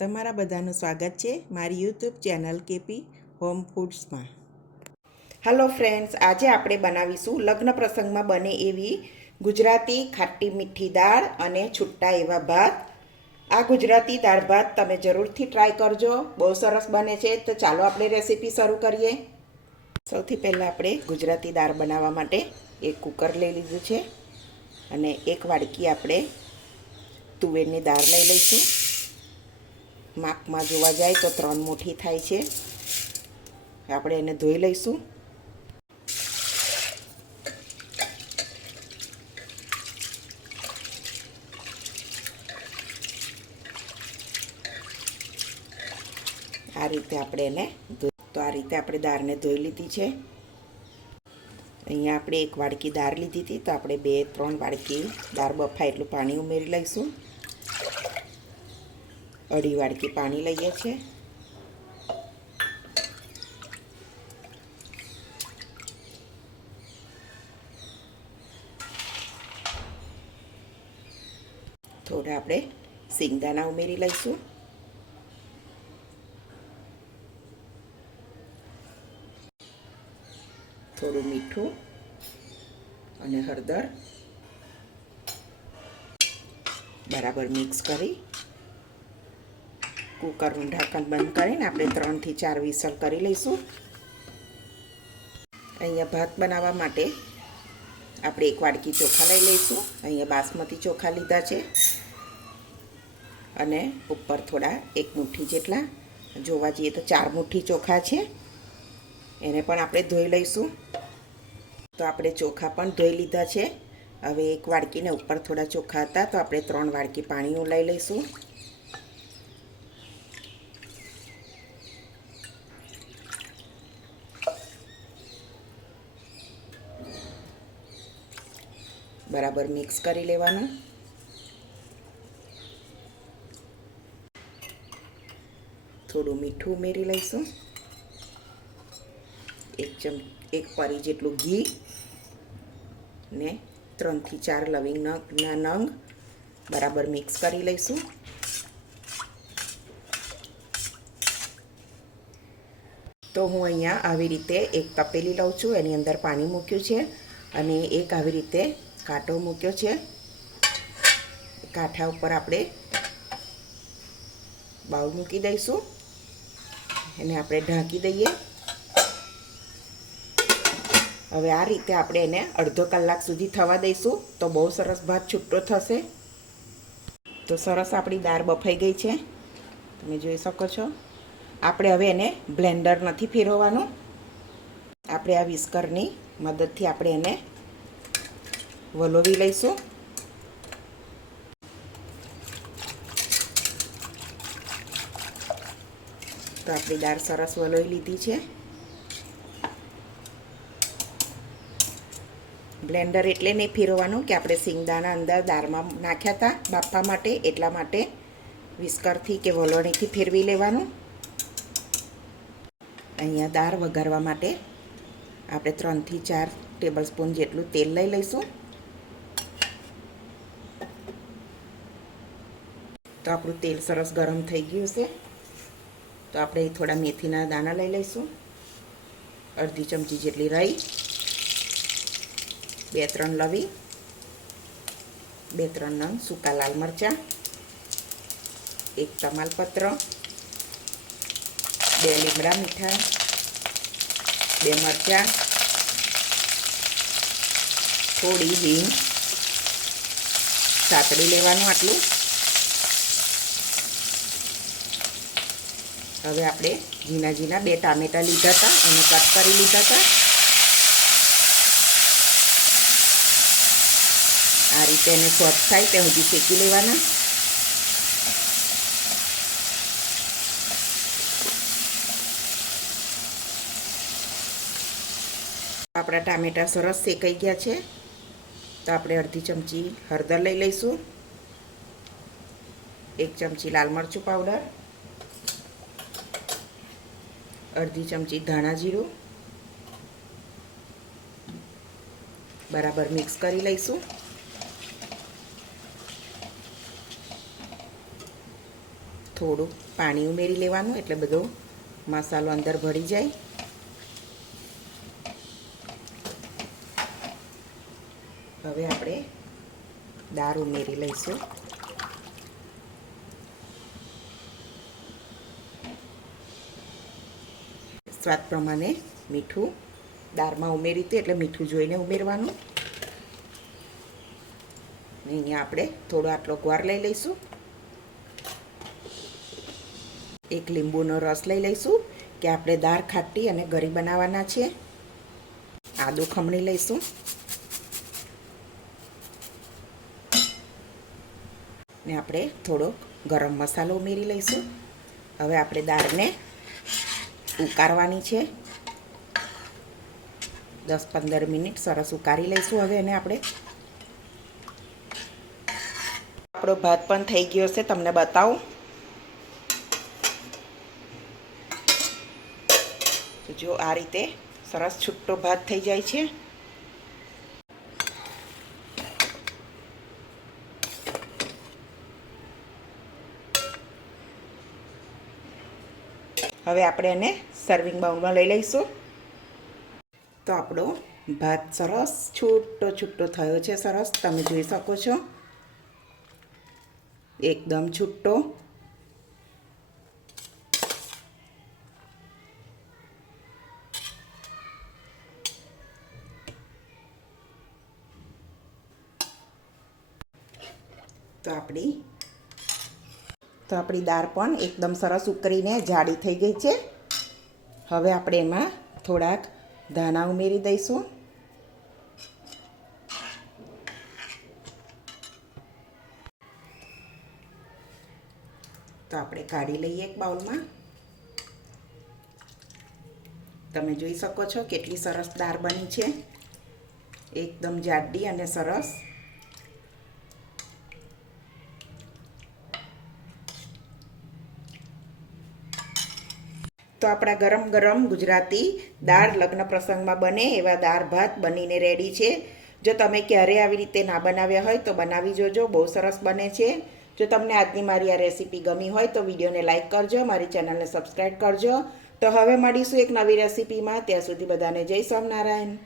તમારા બધાનું સ્વાગત છે મારી યુટ્યુબ ચેનલ કેપી હોમ ફૂડ્સમાં. હેલો ફ્રેન્ડ્સ, આજે આપણે બનાવીશું લગ્ન પ્રસંગમાં બને એવી ગુજરાતી ખાટી મીઠી દાળ અને છૂટા એવા ભાત. આ ગુજરાતી દાળ ભાત તમે જરૂરથી ટ્રાય કરજો, બહુ સરસ બને છે. તો ચાલો આપણે રેસીપી શરૂ કરીએ. સૌથી પહેલાં આપણે ગુજરાતી દાળ બનાવવા માટે એક કુકર લઈ લીધું છે અને એક વાડકી આપણે તુવેરની દાળ લઈ લઈશું. માપમાં જોવા જાય તો 3 મુઠ્ઠી થાય છે. આપણે એને ધોઈ લઈશું. આ રીતે આપણે એને આ રીતે આપણે દાળને ધોઈ લીધી છે. અહીંયા આપણે એક વાડકી દાળ લીધી હતી, તો આપણે 2-3 વાડકી દાળ બફાય એટલું પાણી ઉમેરી લઈશું. 2.5 વાડકી પાણી લઈએ છીએ. થોડા આપણે સિંગદાણા ઉમેરી લઈશું. થોડું મીઠું અને હળદર બરાબર મિક્સ કરી કુકરનું ઢાંકણ બંધ કરીને આપણે 3 થી 4 વિસલ કરી લઈશું. અહીંયા ભાત બનાવવા માટે આપણે એક વાડકી ચોખા લઈ લઈશું. અહીંયા બાસમતી ચોખા લીધા છે અને ઉપર થોડા 1 મુઠ્ઠી જેટલા, જોવા જઈએ તો 4 મુઠ્ઠી ચોખા છે, એને પણ આપણે ધોઈ લઈશું. તો આપણે ચોખા પણ ધોઈ લીધા છે. હવે એક વાડકીને ઉપર થોડા ચોખા હતા, તો આપણે 3 વાડકી પાણી લઈ લઈશું. બરાબર મિક્સ કરી લેવાનું. થોડું મીઠું ઉમેરી લઈશું. એક પરી જેટલું ઘી ને 3 થી 4 લવિંગના નંગ બરાબર મિક્સ કરી લઈશું. તો હું અહીંયા આવી રીતે એક તપેલી લઉં છું, એની અંદર પાણી મૂક્યું છે અને એક આવી રીતે કાંટો મૂક્યો છે. કાંઠા ઉપર આપણે બાઉલ મૂકી દઈશું, એને આપણે ઢાંકી દઈએ. હવે આ રીતે આપણે એને અડધો કલાક સુધી થવા દઈશું, તો બહુ સરસ ભાત છૂટો થશે. તો સરસ આપણી દાળ બફાઈ ગઈ છે, તમે જોઈ શકો છો. આપણે હવે એને બ્લેન્ડર નથી ફેરવવાનું, આપણે આ વિસ્કરની મદદથી આપણે એને વલોવી લઈશું. તો આપણી દાળ સરસ વલોવી લીધી છે. બ્લેન્ડર એટલે નહીં ફેરવવાનું કે આપણે સિંગદાણા અંદર દાળમાં નાખ્યા હતા બાફવા માટે, એટલા માટે વિસ્કરથી કે વલોણીથી ફેરવી લેવાનું. અહીંયા દાળ વઘારવા માટે આપણે 3 થી 4 ટેબલ સ્પૂન જેટલું તેલ લઈ લઈશું. તો આપણું તેલ સરસ ગરમ થઈ ગયું છે. તો આપણે થોડા મેથીના દાણા લઈ લઈશું. અડધી ચમચી જેટલી રાઈ, 2-3 લવિંગ, 2-3 નંગ સૂકા લાલ મરચાં, 1 તમાલપત્ર, 2 લીમડા મીઠા, 2 મરચાં, થોડી હિંગ સાતળી લેવાનું આટલું. હવે આપણે ઝીણા 2 ટામેટા લીધા હતા અને કટ કરી લીધા હતા. આ રીતે એને સોફ્ટ થાય ત્યાં સુધી શેકી લેવાના. આપણા ટામેટા સરસ શેકાઈ ગયા છે. તો આપણે અડધી ચમચી હળદર લઈ લઈશું, 1 ચમચી લાલ મરચું પાવડર, અડધી ચમચી ધાણા જીરું બરાબર મિક્સ કરી લઈશું. થોડું પાણી ઉમેરી લેવાનું એટલે બધો મસાલો અંદર ભળી જાય. હવે આપણે દાળ ઉમેરી લઈશું. સ્વાદ પ્રમાણે મીઠું દાળમાં ઉમેરી હતું એટલે મીઠું જોઈને ઉમેરવાનું. અહીંયા આપણે થોડો આટલો ગોળ લઈ લઈશું. એક લીંબુનો રસ લઈ લઈશું કે આપણે દાળ ખાટી અને ગળી બનાવવાના છે. આદું ખમણી લઈશું. ને આપણે થોડો ગરમ મસાલો ઉમેરી લઈશું. હવે આપણે દાળને ઉકાળવાની છે. 10-15 મિનિટ સરસ ઉકાળી લઈશું. હવે એને આપણે આપણો ભાત પણ થઈ ગયો છે, તમને બતાવું. જો આ રીતે સરસ છૂટો ભાત થઈ જાય છે. હવે આપણે એને સર્વિંગ બાઉલમાં લઈ લઈશું. તો આપણો ભાત સરસ છૂટો છૂટો થયો છે. સરસ તમે જોઈ શકો છો, એકદમ છૂટો. તો આપણી દાળ પણ એકદમ સરસ ઉકળીને જાડી થઈ ગઈ છે. હવે આપણે એમાં થોડાક ધાણા ઉમેરી દઈશું. તો આપણે કાઢી લઈએ એક બાઉલમાં. તમે જોઈ શકો છો કેટલી સરસ દાળ બની છે, એકદમ જાડી અને સરસ. તો આપણા ગરમ ગરમ ગુજરાતી દાળ લગ્ન પ્રસંગમાં બને એવા દાળ ભાત બનીને રેડી છે. જો તમે ક્યારે આવી રીતે ના બનાવ્યા હોય તો બનાવી જોજો, બહુ સરસ બને છે. જો તમને આજની મારી આ રેસીપી ગમી હોય તો વિડીયોને લાઇક કરજો, મારી ચેનલને સબસ્ક્રાઈબ કરજો. તો હવે મળીશું એક નવી રેસીપીમાં. ત્યાં સુધી બધાને જય સ્વામિનારાયણ.